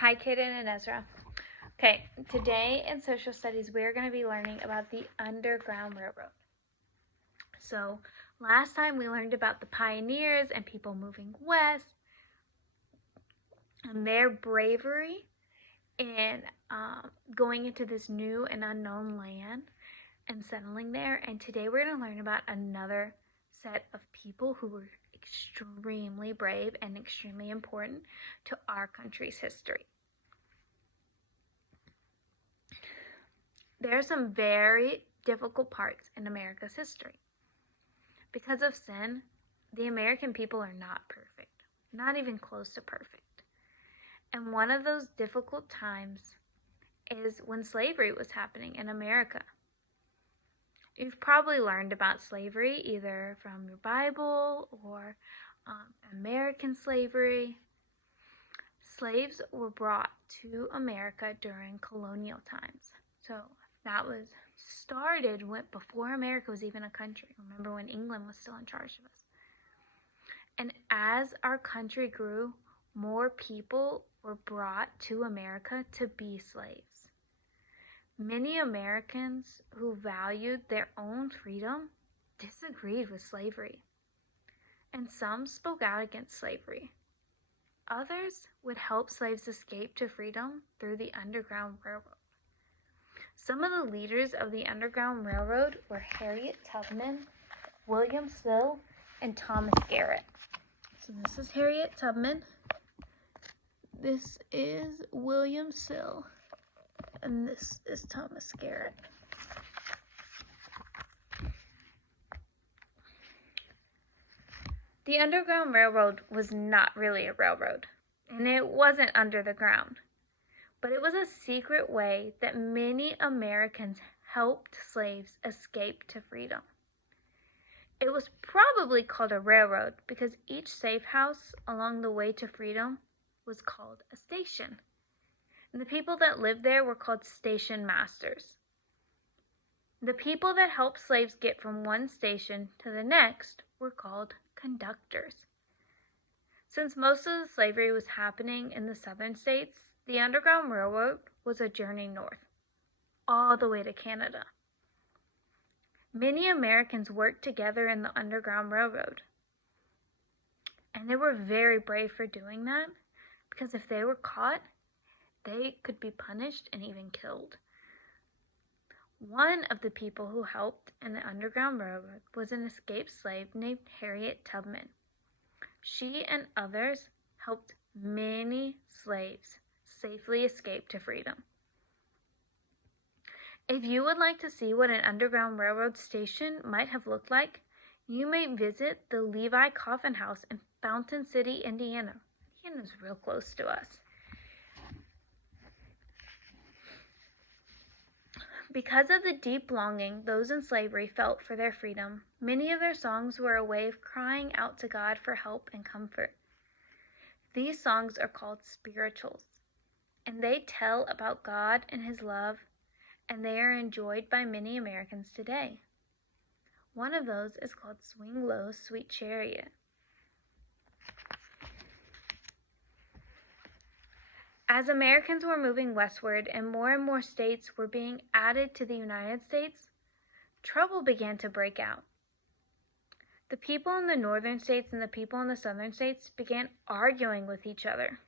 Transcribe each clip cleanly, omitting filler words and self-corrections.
Hi, Kaden and Ezra. Okay, today in social studies, we're going to be learning about the Underground Railroad. So, last time we learned about the pioneers and people moving west and their bravery in going into this new and unknown land and settling there. And today we're going to learn about another set of people who were extremely brave and extremely important to our country's history. There are some very difficult parts in America's history. Because of sin, the American people are not perfect, not even close to perfect. And one of those difficult times is when slavery was happening in America. You've probably learned about slavery either from your Bible or American slavery. Slaves were brought to America during colonial times. So that was started before America was even a country. Remember when England was still in charge of us. And as our country grew, more people were brought to America to be slaves. Many Americans who valued their own freedom disagreed with slavery, and some spoke out against slavery. Others would help slaves escape to freedom through the Underground Railroad. Some of the leaders of the Underground Railroad were Harriet Tubman, William Sill, and Thomas Garrett. So this is Harriet Tubman. This is William Sill. And this is Thomas Garrett. The Underground Railroad was not really a railroad, and it wasn't under the ground. But it was a secret way that many Americans helped slaves escape to freedom. It was probably called a railroad because each safe house along the way to freedom was called a station. And the people that lived there were called station masters. The people that helped slaves get from one station to the next were called conductors. Since most of the slavery was happening in the southern states, the Underground Railroad was a journey north, all the way to Canada. Many Americans worked together in the Underground Railroad, and they were very brave for doing that because if they were caught, they could be punished and even killed. One of the people who helped in the Underground Railroad was an escaped slave named Harriet Tubman. She and others helped many slaves safely escape to freedom. If you would like to see what an Underground Railroad station might have looked like, you may visit the Levi Coffin House in Fountain City, Indiana. Indiana is real close to us. Because of the deep longing those in slavery felt for their freedom, many of their songs were a way of crying out to God for help and comfort. These songs are called spirituals, and they tell about God and His love, and they are enjoyed by many Americans today. One of those is called Swing Low, Sweet Chariot. As Americans were moving westward and more states were being added to the United States, trouble began to break out. The people in the northern states and the people in the southern states began arguing with each other.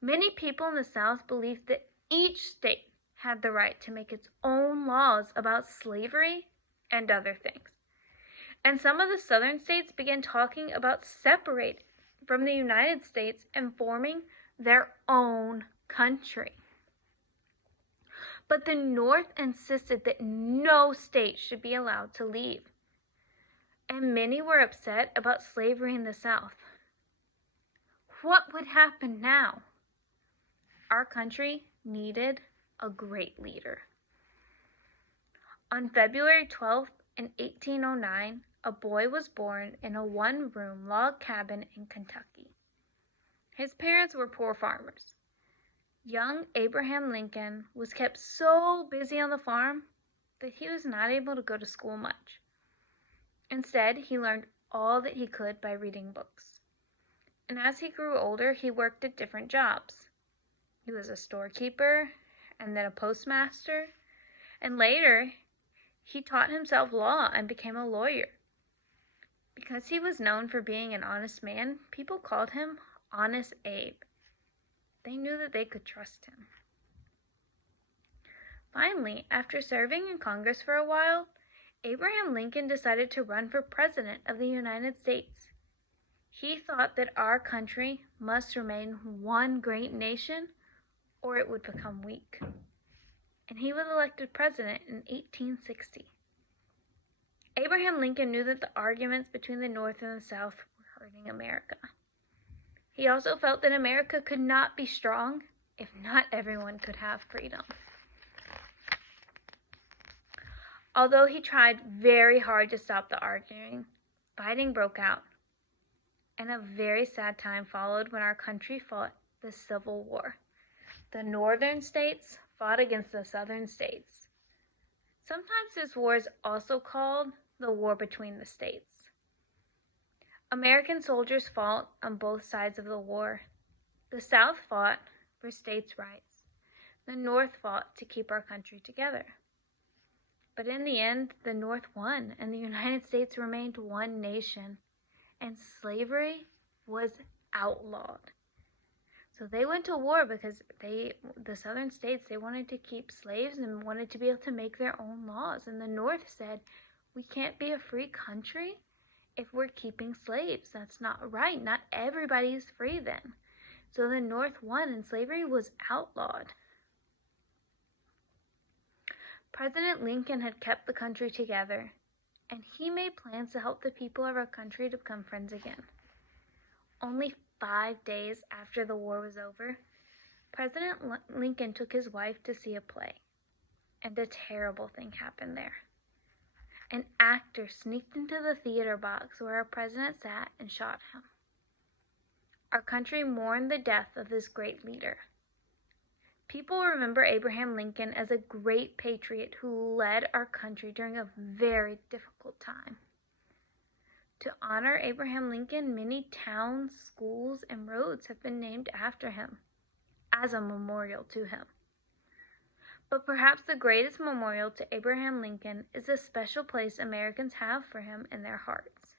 Many people in the South believed that each state had the right to make its own laws about slavery and other things. And some of the southern states began talking about separating from the United States and forming their own country. But the North insisted that no state should be allowed to leave. And many were upset about slavery in the South. What would happen now? Our country needed a great leader. On February 12th, in 1809, a boy was born in a one-room log cabin in Kentucky. His parents were poor farmers. Young Abraham Lincoln was kept so busy on the farm that he was not able to go to school much. Instead, he learned all that he could by reading books. And as he grew older, he worked at different jobs. He was a storekeeper and then a postmaster, and later he taught himself law and became a lawyer. Because he was known for being an honest man, people called him Honest Abe. They knew that they could trust him. Finally, after serving in Congress for a while, Abraham Lincoln decided to run for president of the United States. He thought that our country must remain one great nation or it would become weak. And he was elected president in 1860. Abraham Lincoln knew that the arguments between the North and the South were hurting America. He also felt that America could not be strong if not everyone could have freedom. Although he tried very hard to stop the arguing, fighting broke out, and a very sad time followed when our country fought the Civil War. The northern states fought against the southern states. Sometimes this war is also called the War Between the States. American soldiers fought on both sides of the war. The South fought for states' rights. The North fought to keep our country together. But in the end, the North won, and the United States remained one nation, and slavery was outlawed. So they went to war because the southern states, they wanted to keep slaves and wanted to be able to make their own laws. And the North said, we can't be a free country if we're keeping slaves. That's not right. Not everybody is free then. So the North won and slavery was outlawed. President Lincoln had kept the country together, and he made plans to help the people of our country to become friends again. Only 5 days after the war was over, President Lincoln took his wife to see a play, and a terrible thing happened there. An actor sneaked into the theater box where our president sat and shot him. Our country mourned the death of this great leader. People remember Abraham Lincoln as a great patriot who led our country during a very difficult time. To honor Abraham Lincoln, many towns, schools, and roads have been named after him as a memorial to him. But perhaps the greatest memorial to Abraham Lincoln is the special place Americans have for him in their hearts.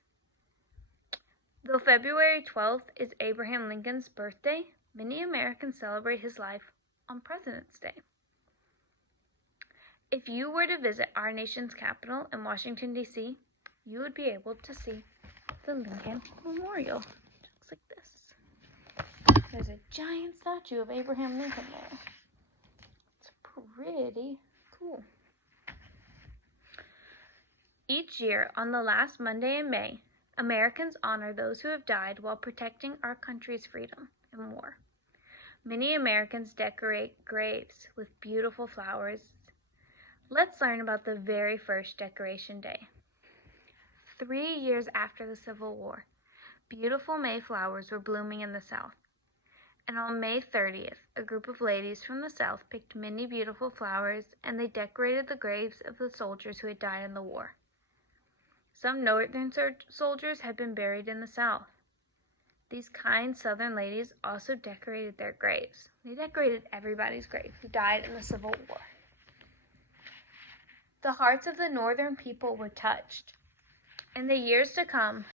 Though February 12th is Abraham Lincoln's birthday, many Americans celebrate his life on President's Day. If you were to visit our nation's capital in Washington, D.C., you would be able to see the Lincoln Memorial. It looks like this. There's a giant statue of Abraham Lincoln there. It's pretty cool. Each year, on the last Monday in May, Americans honor those who have died while protecting our country's freedom in war. Many Americans decorate graves with beautiful flowers. Let's learn about the very first Decoration Day. 3 years after the Civil War, beautiful Mayflowers were blooming in the South. And on May 30th, a group of ladies from the South picked many beautiful flowers and they decorated the graves of the soldiers who had died in the war. Some Northern soldiers had been buried in the South. These kind Southern ladies also decorated their graves. They decorated everybody's grave who died in the Civil War. The hearts of the Northern people were touched. In the years to come,